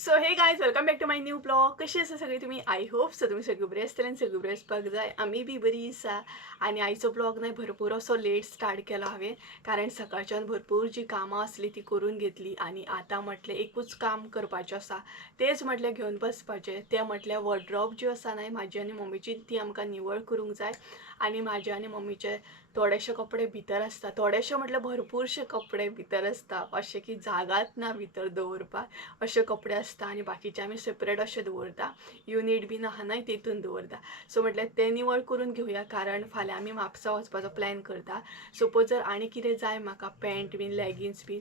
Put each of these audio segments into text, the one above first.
So hey guys welcome back to my new blog. कशी आसा सगळी तुम्ही? आय होप सो तुम्ही सगळी बरी आसतली आनी सगळी बरी आसपाक जाय. आमी बी बरी आसा. आनी आयचो ब्लॉग न्हय भरपूर असो लेट स्टार्ट केला हांवें, कारण सकाळच्यान भरपूर जी कामां आसली ती करून घेतली आनी आतां म्हटलें एकूच काम करपाचें आसा, तेच म्हटलें घेवन बसपाचें. तें म्हटल्यार वॉर्ड्रॉप जी आसा न्हय म्हाजी आनी मम्मीची, ती आमकां निवळ करूंक जाय. आनी म्हाजे आनी मम्मीचे थोडेशे कपडे भितर आसता, थोडेशे म्हटल्यार भरपूरशे कपडे भितर आसता, अशें की जागाच ना भितर दवरपाक अशे कपडे आसता. आनी बाकीचे आमी सेपरेट अशे दवरता, युनीट बीन आहा न्हय तेतून दवरता. सो म्हटल्यार ते निवळ करून घेवया, कारण फाल्यां आमी म्हापसा वचपाचो प्लॅन करता. सपोज जर आनी कितें जाय म्हाका पॅन्ट बीन लेगिन्स बीन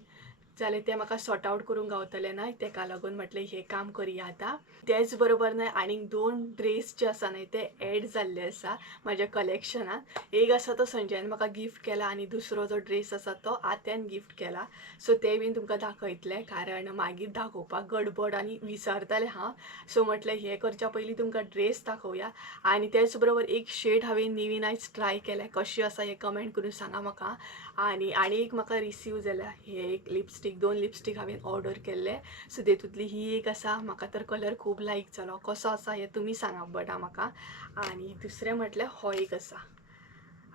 जाल्यार ते म्हाका सॉर्ट आवट करूंक गावतलें न्हय, तेका लागून म्हटलें हें काम करया आतां. तेच बरोबर न्हय आनीक 2 ड्रेस जे आसा न्हय ते एड जाल्ले आसा म्हाज्या कलेक्शनान. एक आसा तो संजयान म्हाका गिफ्ट केला आनी दुसरो जो ड्रेस आसा तो आत्यान गिफ्ट केला. सो ते बीन तुमकां दाखयतलें, कारण मागीर दाखोवपाक गडबड आनी विसरतलें हांव. सो म्हटलें हें करच्या पयलीं तुमकां ड्रेस दाखोवया. आनी तेच बरोबर एक शेड हांवें नवीन आयज ट्राय केलें, कशी आसा हें कमेंट करून सांगा म्हाका. आनी एक म्हाका रिसीव जाल्या हे एक लिपस्टीक, 2 लिपस्टीक हांवें ऑर्डर केल्ले. सो तेतूंतली ही एक आसा. म्हाका तर कलर खूब लायक जालो. कसो आसा हें तुमी सांगा बट म्हाका. आनी दुसरें म्हटल्यार हो एक आसा.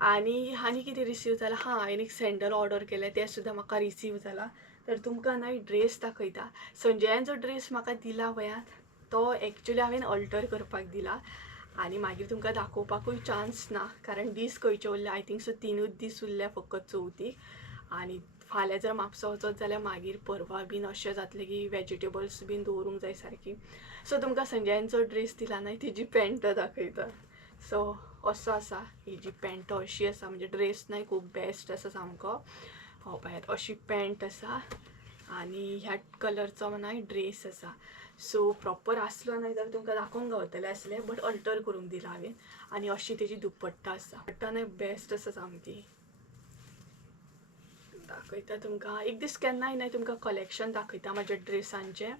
आनी कितें रिसीव जालां, हांवें एक सॅन्डल ऑर्डर केलें, तें सुद्दां म्हाका रिसीव जालां. तर तुमकां न्हय ड्रेस दाखयता. संजयान जो ड्रेस म्हाका दिला पळयात, तो एक्चुली हांवें अल्टर करपाक दिला आनी मागीर तुमकां दाखोवपाकूय चान्स ना, कारण दीस खंयचे उरले, आय थिंक सो 3च दीस उरले फकत चवथीक. आनी फाल्यां जर म्हापसा वचत जाल्यार मागीर परवा बीन अशें जातलें की वेजिटेबल्स बीन दवरूंक जाय सारकी. सो तुमकां संजयान जो ड्रेस दिला न्हय तेजी पॅन्ट दाखयता. सो असो आसा, ही जी पॅन्ट अशी आसा, म्हणजे ड्रेस न्हय खूब बेस्ट आसा सामको. हो पळयात अशी पॅन्ट आसा आनी ह्या कलरचो न्हय ड्रेस आसा. सो प्रॉपर आसलो न्हय जाल्यार तुमकां दाखोवंक गावतलें आसलें, बट अल्टर करून दिला हांवें. आनी अशी तेजी दुपट्टा आसा. दुपट्टा न्हय बेस्ट आसा सामकी. दाखयता तुमकां एक दीस केन्नाय न्हय तुमकां कलेक्शन दाखयता म्हाज्या ड्रेसांचें.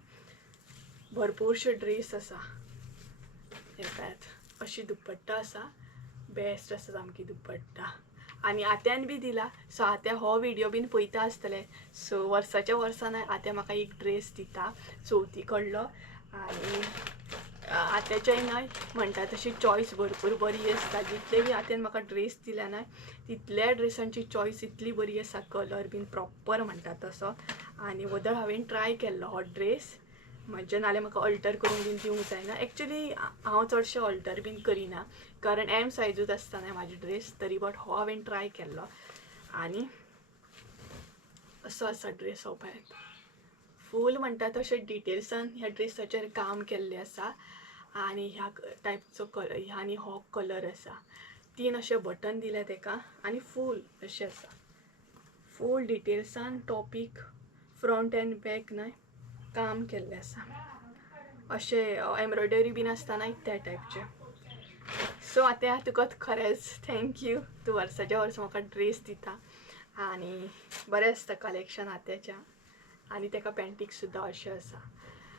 भरपूरशे ड्रेस आसा. हे पळयात अशी दुपट्टा आसा, बेस्ट आसा सामकी दुपट्टा. आनी आत्यान बी दिला. सो आत्या हो व्हिडिओ बीन पळयता आसतले. सो वर्साच्या वर्सा न्हय आत्या म्हाका एक ड्रेस दिता चवथी कडलो. आनी आत्याचेय न्हय म्हणटा तशी चॉयस भरपूर बरी आसता. जितले बी आत्यान म्हाका ड्रेस दिला न्हय तितल्या ड्रेसांची चॉयस इतली बरी आसा, कलर बीन प्रॉपर म्हणटा तसो. आनी वदळ हांवें ट्राय केल्लो हो ड्रेस, म्हणजे नाल्यार म्हाका अल्टर करून बीन दिवंक जायना. एक्चुली हांव चडशें अल्टर बीन करिना, कारण एम सायजूच आसता न्हय म्हाजे ड्रेस. तरी बट हो हांवें ट्राय केल्लो आनी असो आसा ड्रेस. हो पळयात फूल म्हणटा तशें डिटेल्सान ह्या ड्रेसाचेर काम केल्लें आसा. आनी ह्या टायपचो कलर आनी हो कलर आसा. 3 अशे बटन दिले तेका आनी फूल अशें आसा. फूल डिटेल्सान टॉपीक फ्रंट एंड बॅक न्हय काम केल्लें आसा. अशें एम्ब्रॉयडरी बीन आसता न्हय त्या टायपचें. सो आत्या तुका खरेंच थँक्यू, तूं वर्साच्या वर्स म्हाका ड्रेस दिता. आनी बरें आसता कलेक्शन आत्याच्या. आनी तेका पॅन्टीक सुद्दां अशें आसा.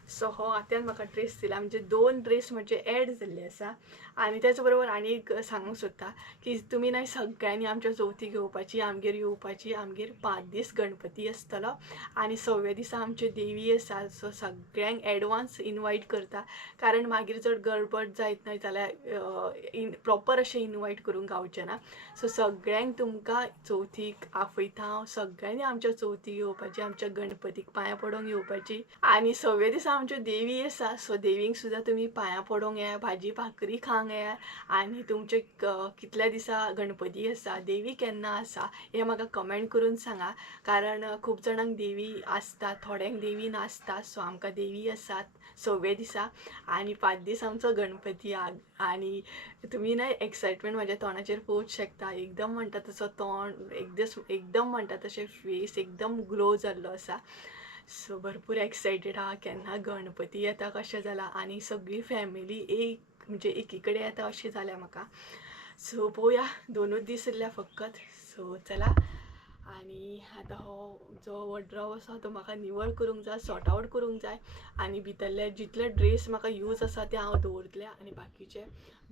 सो हो आत्यान म्हाका ड्रेस दिला, म्हणजे 2 ड्रेस म्हणजे एड जाल्ले आसा. आनी त्याच बरोबर आनी एक सांगूंक सोदता की तुमी न्हय सगळ्यांनी आमच्या चवथीक येवपाची, आमगेर येवपाची. आमगेर 5 दीस गणपती आसतलो आनी 6व्या दिसा आमच्यो देवी आसा. सो सगळ्यांक एडवान्स इनवायट करता, कारण मागीर जर गडबड जायत न्हय जाल्यार प्रॉपर अशें इनवायट करूंक गावचें ना. सो सगळ्यांक तुमकां चवथीक आपयता हांव. सगळ्यांनी आमच्या चवथीक येवपाची, आमच्या गणपतीक पांयां पडोंक येवपाची. आनी 6व्या दिसा आमच्यो देवी आसा. सो देवींक सुद्दां तुमी पांयां पडोंक येया, भाजी भाकरी खावंक येया. आनी तुमचे कितल्या दिसा गणपती आसा, देवी केन्ना आसा हें म्हाका कमेंट करून सांगा, कारण खूब जाणांक देवी आसता, थोड्यांक देवी नासता. सो आमकां देवी आसात 6व्या दिसा आनी 5 दीस आमचो गणपती. आनी तुमी न्हय एक्सायटमेंट म्हाज्या तोंडाचेर पळोवंक शकता. एकदम म्हणटा तसो तोंड एकदम म्हणटा तशें फेस एकदम ग्लो जाल्लो आसा. सो भरपूर एक्सायटेड आहा केन्ना गणपती येता कशें जालां. आनी सगळी फॅमिली म्हणजे एकी कडेन येता अशें जाल्या म्हाका. सो पळोवया, 2च दीस उरल्या फकत. सो चला आनी आतां हो जो वॉर्डरोब आसा तो म्हाका निवळ करूंक जाय, सॉर्ट आवट करूंक जाय आनी भितरले जितले ड्रेस म्हाका यूज आसा ते हांव दवरतलें आनी बाकीचे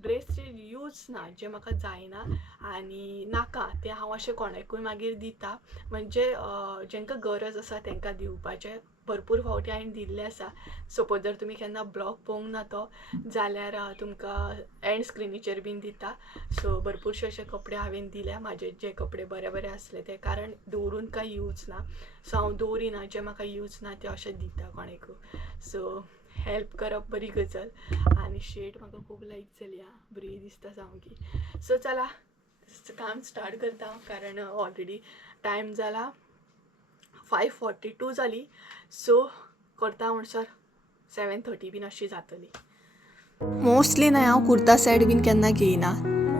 ड्रेस जे यूज ना जे म्हाका जायना आनी नाका ते हांव अशें कोणाकूय मागीर दिता, म्हणजे जेंकां गरज आसा तांकां दिवपाचें. भरपूर फावटी हांवें दिल्ले आसा. सपोज जर तुमी केन्ना ब्लॉग पळोवंक ना तो जाल्यार तुमकां एंड स्क्रिनीचेर बीन दिता. सो भरपूरशे अशे कपडे हांवें दिल्या, म्हाजे जे कपडे बरे बरे आसले ते, कारण दवरून कांय यूज ना. सो हांव दवरिना, जे म्हाका यूज ना ते अशें दिता कोणाकूय. सो हेल्प करप बरी गजाल. आनी शेड म्हाका खूब लायक जाली, बरी दिसता सामकी. सो चला काम स्टार्ट करता, कारण ऑलरेडी टायम जाला 5:42 जाली. सो करता म्हणसर 7:30 बीन अशी जातली. मोस्टली न्हय हांव कुर्ता सेट बीन केन्ना घेयना,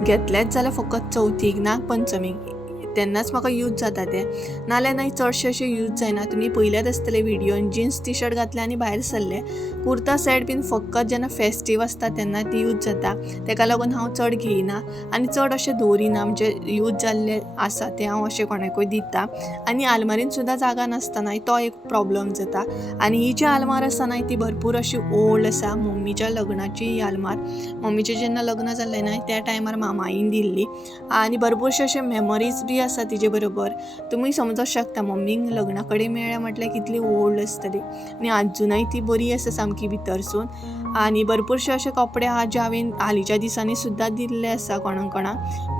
घेतलेच जाल्यार फकत चवथीक नाग पंचमीक तेन्नाच म्हाका यूज जाता ते, नाल्यार न्हय चडशे अशे यूज जायना. तुमी पयल्याच आसतले विडियोन जिन्स टी शर्ट घातले आनी भायर सरले. कुर्ता सेट बीन फकत जेन्ना फेस्टीव आसता तेन्ना ती यूज जाता, तेका लागून हांव चड घेयना आनी चड अशें दवरिना. म्हणजे यूज जाल्ले आसा ते हांव अशें कोणाकूय दिता. आनी आलमारीन सुद्दां जागा नासतना तो एक प्रॉब्लम जाता. आनी ही जी आलमार आसा न्हय ती भरपूर अशी ओल्ड आसा. मम्मीच्या लग्नाची ही आलमार, मम्मीचें जेन्ना लग्न जाल्लें न्हय त्या टायमार मामाईन दिल्ली आनी भरपूरशे अशे मेमरीज बी आसा तिजे बरोबर. तुमी समजूंक शकता मम्मीक लग्ना कडेन मेळ्ळें म्हटल्यार कितली ओल्ड आसतली आनी आजूनय ती बरी आसा सामकी भितरसून. आनी भरपूरशे अशे कपडे आहा जे हांवें हालींच्या दिसांनी सुद्दां दिल्ले आसा कोणाक.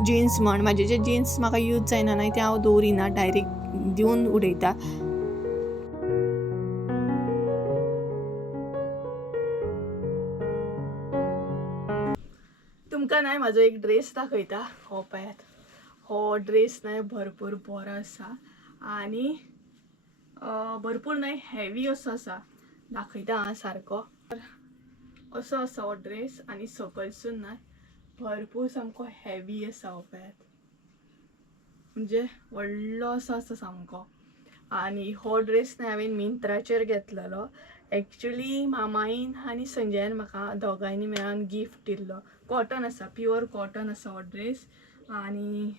जिन्स म्हण, म्हाजे जे जिन्स म्हाका यूज जायना न्हय ते हांव दवरिना, डायरेक्ट दिवन उडयता. तुमकां न्हय म्हाजो एक ड्रेस दाखयता. हो पळयात, हो ड्रेस न्हय भरपूर बरो आसा आनी भरपूर न्हय हेवी असो आसा. दाखयता सारको. असो आसा हो ड्रेस आनी सकयलसून न्हय भरपूर सामको हेवी आसा. हो पळयात, म्हणजे व्हडलो असो आसा सामको. आनी हो ड्रेस न्हय हांवें मिंत्राचेर घेतलेलो. एक्चुली मामाईन आनी संजयान म्हाका दोगांयनी मेळून गिफ्ट दिल्लो. कॉटन आसा, प्युअर कॉटन आसा हो ड्रेस. आनी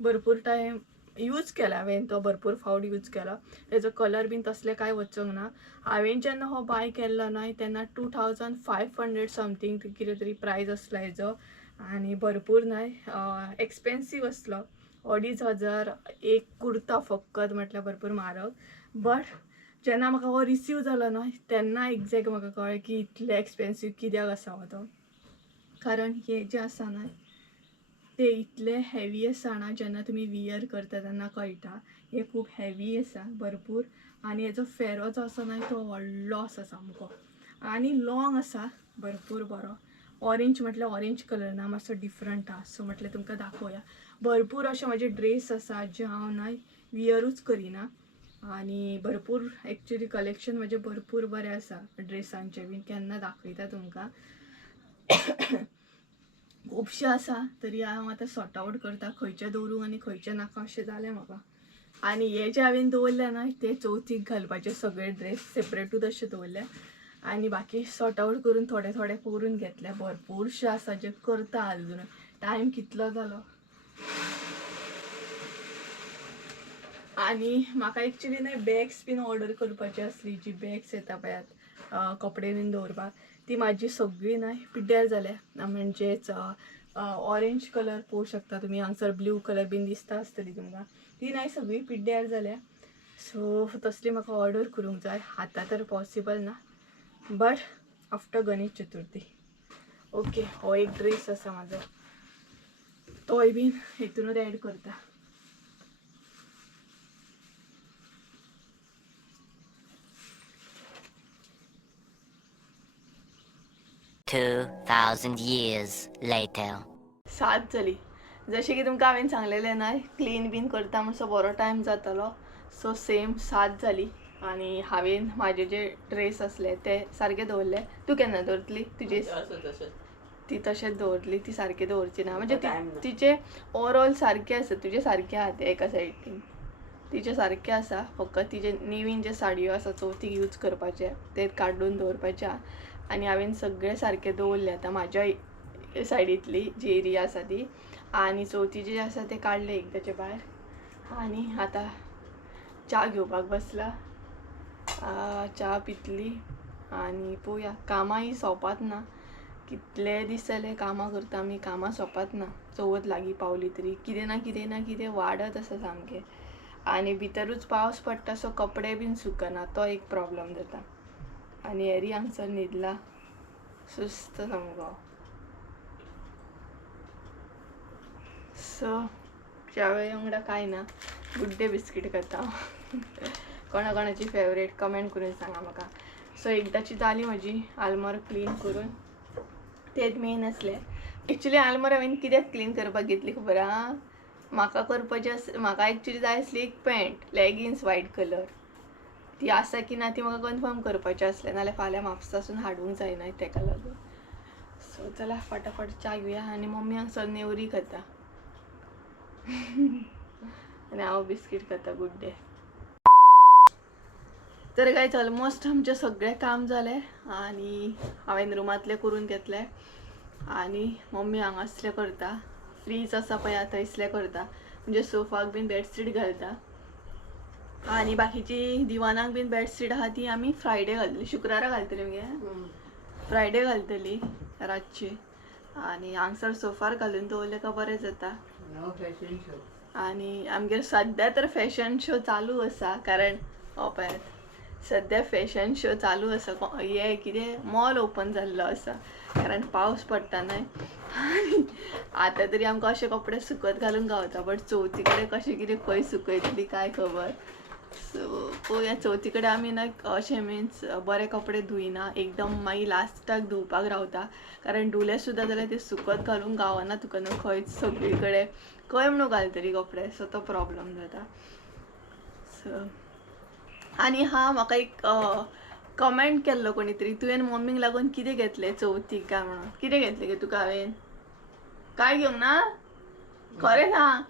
भरपूर टायम यूज केला हांवें तो, भरपूर फावट यूज केला. तेजो कलर बीन तसले कांय वचोंक ना. हांवें जेन्ना हो बाय केल्लो न्हय तेन्ना 2500 समथींग कितें तरी प्रायस आसलो हेजो. आनी भरपूर न्हय एक्सपेन्सीव आसलो. 2500 एक कुर्ता फकत, म्हटल्यार भरपूर म्हारग. बट जेन्ना म्हाका हो रिसीव जालो न्हय तेन्ना एक्झॅक्ट म्हाका कळ्ळें की इतले एक्सपेन्सीव कित्याक आसा हो तो. कारण हे जे आसा न्हय ते इतले हेवी आसा ना, जेन्ना तुमी वियर करता तेन्ना कळटा. हे खूब हेवी आसा भरपूर. आनी हेजो फेरो जो आसा न्हय तो व्हडलो आसा सामको आनी लॉंग आसा, भरपूर बरो. ऑरेंज म्हटल्यार ऑरेंज कलर ना, मातसो डिफरंट आसा. सो म्हटल्यार तुमकां दाखोवया. भरपूर अशे म्हाजे ड्रेस आसा जे हांव न्हय वियरूच करिना. आनी भरपूर एक्चुली कलेक्शन म्हजें भरपूर बरें आसा ड्रेसांचें बीन, केन्ना दाखयता तुमकां. खुबशे आसा, तरी हांव आतां सॉर्ट आवट करता खंयचे दवरूं आनी खंयचे नाका अशें जालें म्हाका. आनी हे जे हांवें दवरले न्हय ते चवथीक घालपाचे सगळे ड्रेस सेपरेटूच अशे दवरले. आनी बाकी सॉर्ट आवट करून थोडे थोडे करून घेतले. भरपूरशे आसा जे करता अजून. टायम कितलो जालो. आनी म्हाका एक्चुली न्हय बॅग्स बीन ऑर्डर करपाची आसली. जी बॅग्स येता पळयात कपडे बीन दवरपाक, ती म्हाजी सगळी न्हय पिड्ड्यार जाल्या. म्हणजेच ऑरेंज कलर पळोवं शकता तुमी, हांगसर ब्लू कलर बीन दिसता आसतली तुमकां, ती न्हय सगळी पिड्ड्यार जाल्या. सो तसली म्हाका ऑर्डर करूंक जाय. आतां तर पॉसिबल ना, बट आफ्टर गणेश चतुर्थी. ओके, हो एक ड्रेस आसा म्हाजो, तोय बीन हेतूनच ॲड करता. years later. 7 जाली. जशें की तुमकां हांवें सांगलेलें न्हय क्लीन बीन करता मातसो बरो टायम जातलो. सो सेम 7 जाली आनी हांवें म्हाजे जे ड्रेस आसले ते सारके दवरले. तूं केन्ना दवरतली तुजे? ती तशेंच दवरतली, ती सारके दवरची ना. म्हणजे तिचे ओवरऑल सारके आसा, तुजे सारके आहा ते एका सायडीन, तिचे सारके आसा. फकत तिचे नेवीन जे साडयो आसा चवथीक यूज करपाचे ते काडून दवरपाचे. आनी हांवें सगळे सारके दवरले आतां म्हाज्या सायडींतली जी एरिया आसा ती. आनी चवथीचे जे आसा ते काडले एकदाचे भायर. आणि आता च्या घेवपाक बसला. च्या पितली आणि पळोवया. कामांय सोंपात ना. कितले दीस जाले कामां करता आमी, कामां सोंपात ना. चवथ लागीं पावली तरी कितें ना कितें वाडत आसा सामकें. आणि भितरूच पावस पडटा सो कपडे बीन सुकना, तो एक प्रॉब्लेम जाता. आणि एरी हांगसर न्हिदला सुस्त सामको. सो च्यावे वांगडा कांय ना, गूड डे बिस्कीट खाता. कोणाची फेवरेट कमेंट करून सांगा म्हाका. सो एकदाची जाली म्हजी आलमार क्लीन करून. तेच मेन आसलें. एक्चुली आलमार हांवें कित्याक क्लीन करपाक घेतली खबर आहा? म्हाका एक्चुली जाय आसली एक पॅन्ट, लेगिन्स व्हायट कलर. ती आसा की ना ती म्हाका कन्फर्म करपाचें आसलें, नाल्यार फाल्यां म्हापसासून हाडूंक जायना तेका लागून. सो चला फटाफट च्या घेवया. आणि मम्मी हांगसर नेवरी खाता आणि हांव बिस्कीट खाता. Good day. तर गायज ऑलमोस्ट आमचें सगळें काम जालें आणि हांवें रुमांतलें करून घेतलें आणि मम्मी हांगासलें करता. फ्रीज आसा पळय थंयसलें करता, म्हणजे सोफाक बीन बेडशीट घालता. आणि बाकीची दिवानाक बीन बेडशीट आहा ती आमी फ्रायडे घालतली, शुक्रारा घालतली मगे फ्रायडे घालतली रातची. आणि हांगसर सोफार घालून दवरलें का बरें जाता. आणि आमगेर सद्या तर फॅशन शो चालू आसा, कारण पळयात सद्या फॅशन शो चालू आसा. हे कितें मॉल ओपन जाल्लो आसा, कारण पावस पडटा न्हय. आनी आतां तरी आमकां अशे कपडे सुकत घालूंक गावता, बट चवथी कडेन कशें कितें खंय सुकयतली काय खबर. सो पळोवया. चवथी कडेन आमी ना अशें मिन्स बरे कपडे धुयना, एकदम मागीर लास्टाक धुवपाक रावता, कारण धुले सुद्दां जाल्यार ते सुकत घालूंक गावना तुका न्हू खंयच सगळी कडेन. खंय म्हणून घालतली कपडे, सो तो प्रॉब्लेम जाता. सो आणि म्हाका एक कमेंट केल्लो कोणी तरी, तुवें मम्मीक लागून कितें घेतलें चवथीक काय म्हणून. कितें घेतलें गे तुका हांवें? काय घेवंक ना? खरें सांग.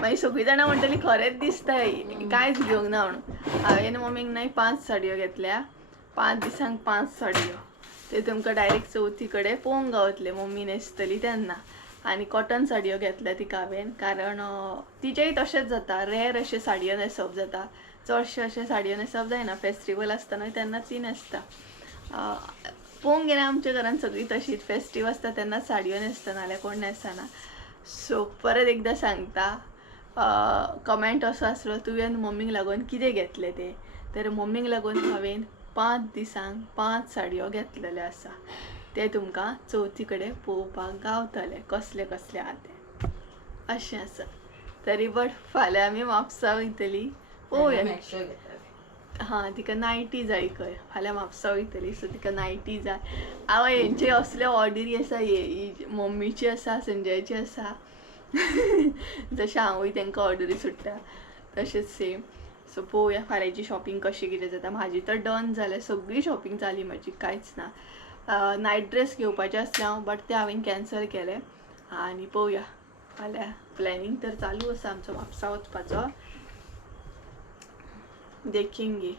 मागीर सगळीं जाणां म्हणटलीं खरेंच दिसताय कांयच घेवंक ना म्हणून. हांवें मम्मीक नाही 5 साडयो घेतल्या, 5 दिसांक 5 साडयो. ते तुमकां डायरेक्ट चवथी कडेन पळोवंक गावतले मम्मी न्हेसतली तेन्ना. आणि कॉटन साडयो घेतल्या तिका हांवें, कारण तिचेंय तशेंच जाता, रेअर अशे साडयो न्हेसप जाता. चडशे अशे साडयो न्हेसप जायना. फेस्टिवल आसता न्हय तेन्ना ती न्हेसता. पळोवंक गेल्यार आमच्या घरान सगळीं तशींच, फेस्टिवल आसता तेन्ना साडयो न्हेसता, नाल्यार कोण न्हेसना. सो परत एकदां सांगता, कमेंट असो आसलो तुवें मम्मीक लागून कितें घेतलें तें. तर मम्मीक लागून हांवें 5 दिसांक 5 साडयो घेतलेले आसा. ते तुमकां चवथी कडेन पळोवपाक गावतले कसले कसले आहा ते. अशें आसा. तरी बट फाल्यां आमी म्हापसा वयतली. पळोवया. तिका नायटी जाय खंय. फाल्यां म्हापसा वयतली, सो तिका नायटी जाय. हेंचे असले ऑर्डरी आसा, मम्मीची आसा, संजयची आसा. जशें हांवूय तांकां ऑर्डरी सुट्टा तशेंच सेम. सो पळोवया फाल्यांची शॉपिंग कशी कितें जाता. म्हाजी तर डन जालें, सगळी शॉपिंग जाली म्हाजी, कांयच ना. नायट ड्रेस घेवपाचे आसले बट ते हांवें कॅन्सल केले. आनी पळोवया फाल्यां प्लॅनिंग तर चालू आसा आमचो म्हापसा वचपाचो. देखेंगे.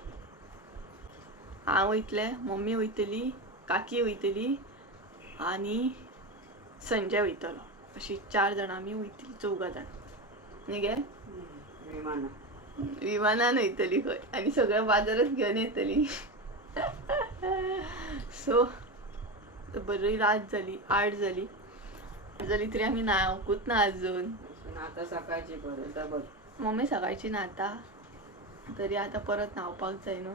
हांव वयतलें, मम्मी वयतली, काकी वयतली आनी संजय वयतलो. अशी 4 जाणां आमी वयतली, 4 जाण न्ही गे. विमानान वयतली खंय, आनी सगळें बाजारच घेवन येतली. सो बरी रात जाली, 8 जाली तरी आमी न्हांवकूच ना अजून. मम्मी सकाळची न्हाता, तरी आतां परत न्हावपाक जाय न्हू.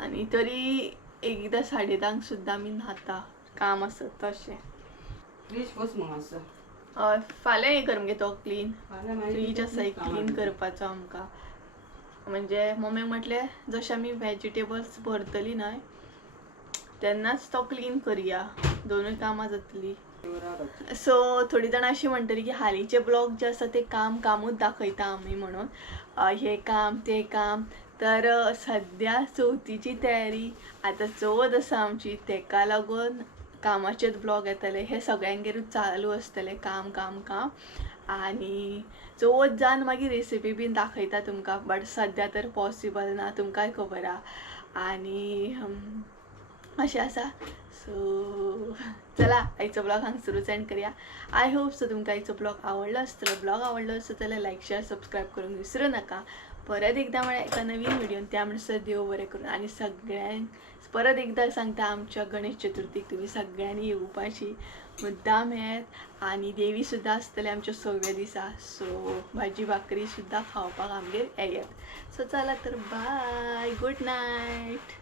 आनी तरी एकदां 10:30 सुद्दां आमी न्हाता, काम आसत तशें. फाल्यां हें कर मगे तो क्लीन. फ्रीज आसा एक क्लीन करपाचो आमकां. म्हणजे मम्मीक म्हटलें जशें आमी व्हेजिटेबल्स भरतली न्हय तेन्नाच तो क्लीन करया, दोनूय कामां जातली. सो थोडीं जाणां अशी म्हणटली की हालींचे ब्लॉग जे आसा ते कामूच दाखयता आमी म्हणून, हे काम ते काम. तर सद्या चवथीची तयारी, आतां चवथ आसा आमची, तेका लागून कामाचेच ब्लॉग येतले. हे सगळ्यांगेरूच चालू आसतले काम काम काम. आनी चवथ जावन मागीर रेसिपी बीन दाखयता तुमकां, बट सद्या तर पॉसिबल ना, तुमकांय खबर आहा. आनी अशें आसा. सो चला आयचो ब्लॉग हांगा सुरू एंड करूया. आय होप सो तुमकां आयचो ब्लॉग आवडलो आसतलो. ब्लॉग आवडलो आसत जाल्यार लायक शेअर सबस्क्राईब करूंक विसरू नका. परत एकदा म्हळ्यार एका नवीन व्हिडिओन त्या म्हणसर देव बरें करून. आनी सगळ्यांक परत एकदा सांगता आमच्या गणेश चतुर्थीक तुमी सगळ्यांनी येवपाची मुद्दाम येयात. आनी देवी सुद्दां आसतली आमच्या 6व्या दिसा. सो भाजी भाकरी सुद्दां खावपाक आमगेर येयात. सो चला तर बाय, गुड नायट.